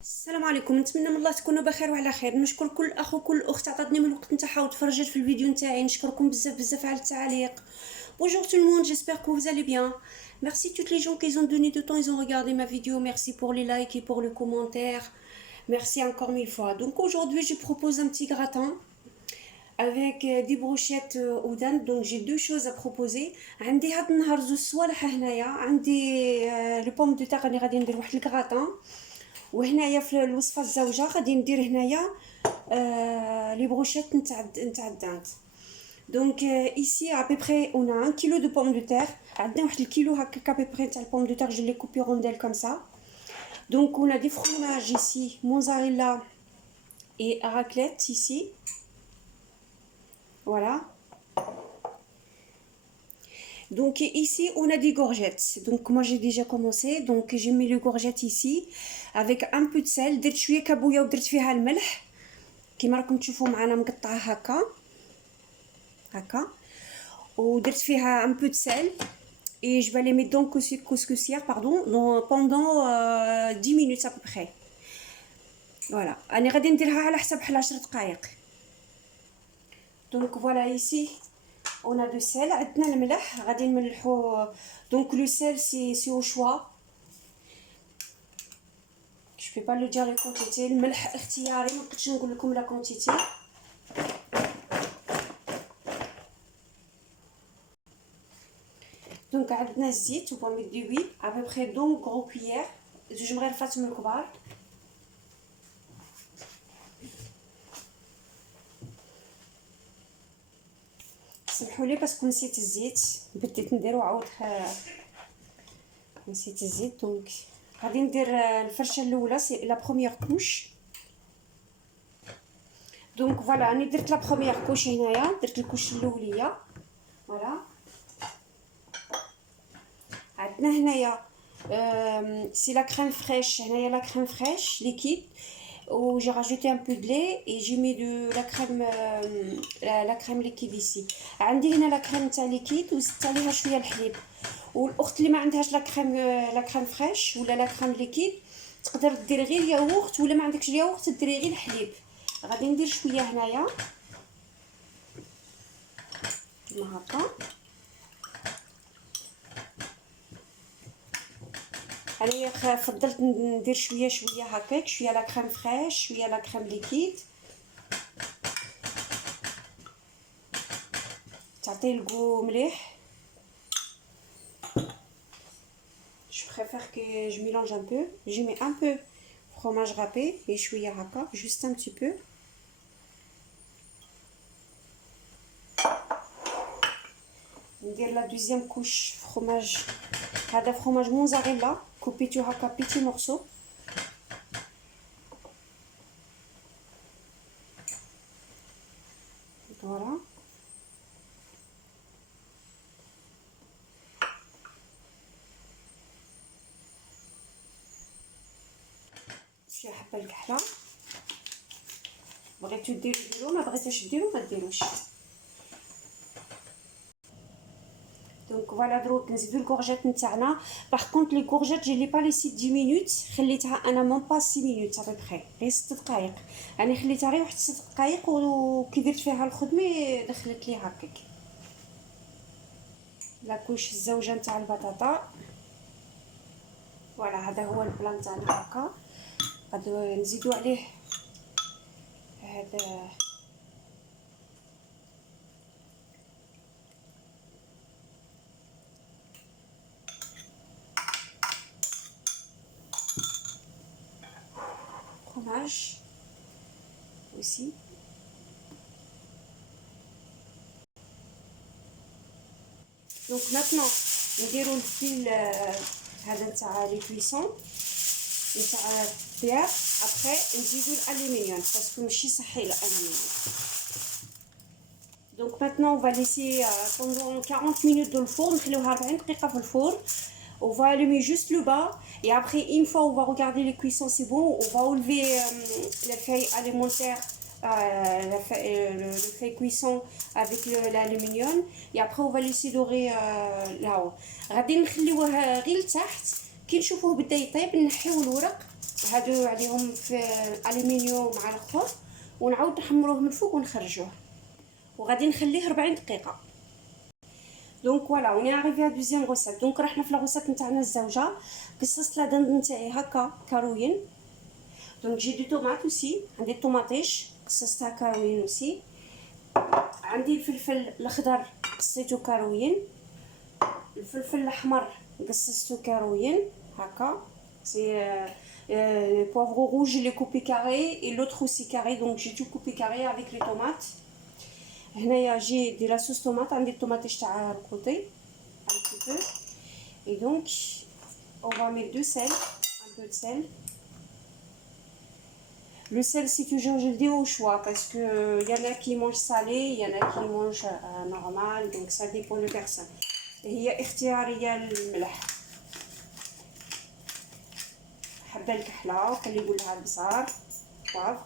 السلام عليكم، نتمنى من الله تكونوا بخير وعلى خير. نشكر كل اخ وكل اخت عطاتني من الوقت نتاعها وتفرجت في الفيديو نتاعي. نشكركم بزاف على التعليق. Bonjour tout le monde, j'espère que vous allez bien. Merci toutes les gens qui ont donné de temps, ils ont regardé ma vidéo. Merci pour les likes et pour les commentaires. Merci encore mille fois. Donc aujourd'hui, je propose un petit gratin avec des brochettes au dinde. Donc j'ai deux choses à proposer. عندي هاد النهار زوج صوالح هنايا. عندي لي بوم دو تاغ اللي غادي ندير واحد الكراطان. وهنايا في الوصفه الزوجه غادي ندير هنايا لي بروشيت نتاع الدانت. دونك ايسي ا بيبري اون 1 كيلو دو بوم دو تير. عندنا واحد الكيلو هكا بيبري تاع البوم دو تير، جو لي كوبي رونديل كوم سا. دونك on a des fromages ici, mozzarella et raclette ici. Voilà. Donc ici on a des courgettes. Donc moi j'ai déjà commencé. Donc j'ai mis les courgettes ici avec un peu de sel. درت شويه كابويه ودرت فيها الملح كيما راكم تشوفوا معنا مقطعه هكا ودرت فيها un peu de sel et je vais les mettre dans couscoussière pendant 10 minutes à peu près. Voilà, انا غادي نديرها على حسب 10 دقائق. Donc voilà, ici on a du sel. عندنا الملح غادي نملحو. Donc le sel c'est au choix. Je peux pas le dire les quantités. الملح اختياري، ما نقدرش نقول لكم لا quantité. Donc عندنا الزيت وبومي ديوي à peu près 2 gros cuillères، زوج مغرفات من الكبار. سمحوا لي باسكو نسيت الزيت، بديت نديرو عاود نسيت الزيت. دونك غادي ندير الفرشه الاولى سي لا بروميير كوش. دونك فوالا راني درت لا بروميير كوش هنايا، درت الكوش الاوليه. فوالا عندنا هنايا سي لا كريم فريش. هنايا لا كريم فريش ليكيد و j'ai rajouté un peu de lait et j'ai mis de la crème liquide ici. عندي هنا لا كريم تاع ليكيد وزدت عليها شويه الحليب. والاخت اللي ما عندهاش لا كريم فريش ولا لا كريم ليكيد تقدر دير غير ياغورت، ولا ما عندكش الياغورت ديري غير الحليب. غادي ندير شويه هنايا كيما هكا. انا فضلت ندير شويه هكاك، شويه لا كريم فريش شويه لا كريم ليكيد، تعطي الكو مليح. je préfère que je mélange un peu. je mets un peu fromage râpé et شويه هكا juste un petit peu. ندير لا دوزيام كوش fromage. هذا fromage موزاريلا كوبيتو هكا بيتي مورسو. فوالا شويه حبه الكحله. بغيتو ديرو ما بغيتوش ديرو ما ديروش. دونك فوالا دروك نزيدو الكورجيت نتاعنا. باغ كونط لي كورجيت جي لي با ليسي 10 مينوت، خليتها انا مون با 6 مينوت ا بري غير 6 دقائق. يعني خليتها غير واحد 6 دقائق وكي درت فيها الخدمه دخلت لي هكاك لا كوش الزوجه نتاع البطاطا. فوالا هذا هو البلان تاعنا هكا. غادي نزيدو عليه هذا fromage aussi. Donc maintenant نديرو الفيل هذا تاع لي كويسون نتاع البيض. ابري نزيدو الالومنيوم باسكو ماشي صحي الالومنيوم. Donc maintenant on va laisser pendant 40 minutes dans le four. نخليوها 40 دقيقه في الفور. On va allumer juste le bas et après une fois on va regarder les cuissons, c'est bon, on va enlever les feuilles alimentaires, le feuille cuisson avec l'aluminium et après on va laisser dorer là-haut. غادي نخليوه غير لتحت كي نشوفوه بدا يطيب نحيو الورق هادو عليهم في الومنيوم مع الاخر، ونعاود نحمروه من الفوق ونخرجوه، وغادي نخليه 40 دقيقه. دونك فوالا وني اريفي ا دوزيام غوسيت. دونك رحنا في لاغوسيت نتاعنا الزوجه، قصصت لا دند نتاعي هكا كاروين. دونك جي دو طوماط اوسي، عندي الطوماطيش قصصتها كاروين اوسي، عندي الفلفل الاخضر قصيتو كاروين، الفلفل الاحمر قصصتو كاروين هكا. سي poivre rouge il est coupé carré et l'autre aussi carré, donc j'ai tout coupé carré avec les tomates. هنايا جي دي لا صوص طوماط، عندي الطوماطيش تاع الكوتي un petit peu, et donc on va mettre du sel, un peu de sel. Le sel c'est toujours, je le dis au choix, parce que y en a qui mangent salé, y en a qui mangent normal, donc ça dépend de personne. هي اختياريه الملح، حبه الكحله وخلي يقول لها البصار بوافر.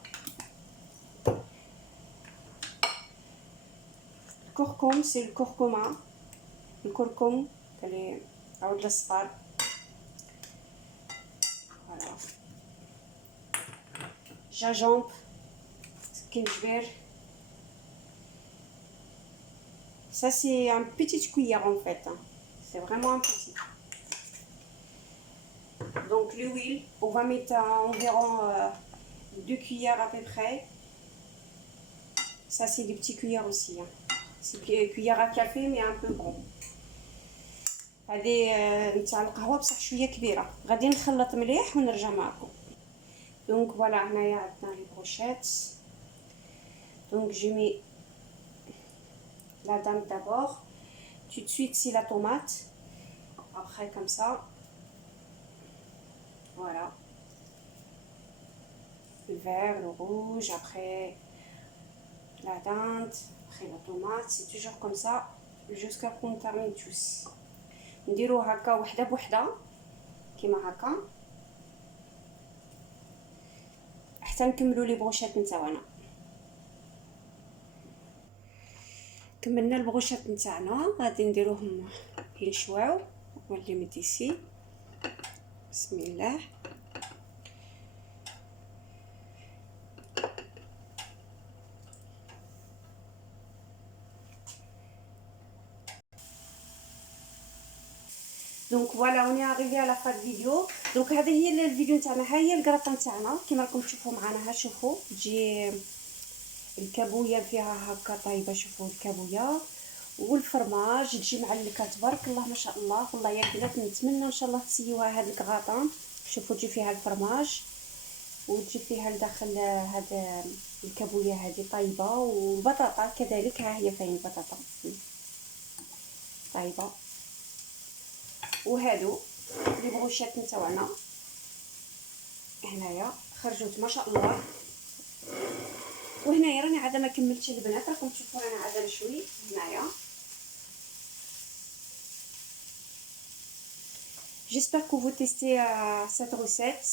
الكركم سي الكركمه، الكركم اللي عود الاصفر فوالا. جاجومب سكينجبير، ça c'est un petite cuillère en fait, c'est vraiment un petit. Donc l'huile, on va mettre environ 2 cuillères à peu près. Ça c'est des petites cuillères aussi, hein. C'est cuillère à café mais un peu grand. هذه نتاع القهوه بصح شويه كبيره. غادي نخلط مليح ونرجع معكم. دونك فوالا هنايا عندنا لي بروشيت. دونك j'ai mis la dinde d'abord, tout de suite c'est la tomate, après comme ça, voilà, le vert, le rouge, après la dinde, après la tomate, c'est toujours comme ça jusqu'à qu'on termine tous. نديرو هكا وحده بوحده كيما هكا حتى نكملوا لي بروشات نتاعنا. كملنا البروشات نتاعنا، غادي نديروهم ينشواو. نولي مديسي بسم الله. دونك فوالا وني اريفي على فاد فيديو. دونك هذه هي الفيديو نتاعنا، ها هي الكراطه نتاعنا كيما راكم تشوفوا معنا. ها شوفوا تجي الكابويه فيها هكا طايبه، شوفوا الكابويه والفرماج تجي معلكه تبارك الله ما شاء الله. والله يا البنات نتمنى ان شاء الله تسيوها هاد الكراطه. شوفوا تجي فيها الفرماج وتجي فيها لداخل هاد الكابويه هذه طايبه، والبطاطا كذلك ها هي فين البطاطا طايبه. وهادو لي بروشات نتاعنا هنايا خرجوت ما شاء الله. وهنايا راني عاد ما كملتش البنات، راكم تشوفوا راني عاد نشوي هنايا. J'espère que vous testez cette recette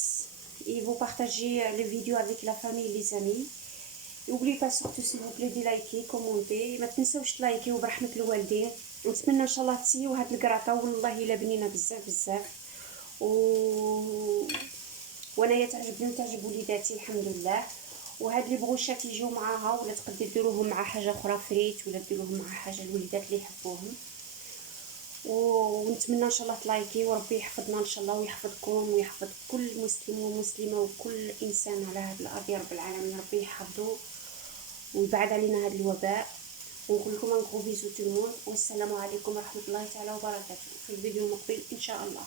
et vous partagez les vidéos avec la famille et les amis. n'oubliez pas surtout s'il vous plaît de liker, commenter. ما تنسوش تلايكيو برحمة الوالدين. نتمنى ان شاء الله تسيو هاد الكراطه، والله الا بنينه بزاف بزاف. وانايا تعجب وليداتي الحمد لله. وهاد لي بروشات يجيو معاها، ولا تقدروا ديروهم مع حاجه اخرى فريت، ولا ديروهم مع حاجه الوليدات اللي يحبوهم. ونتمنى ان شاء الله تلايكي، وربي يحفظنا ان شاء الله ويحفظكم ويحفظ كل مسلم ومسلمه وكل انسان على هذا الارض يا رب العالمين. ربي يحفظه ويبعد علينا هذا الوباء. ونقول لكم ان غرو بيزو تو الموند، والسلام عليكم ورحمه الله تعالى وبركاته في الفيديو المقبل ان شاء الله.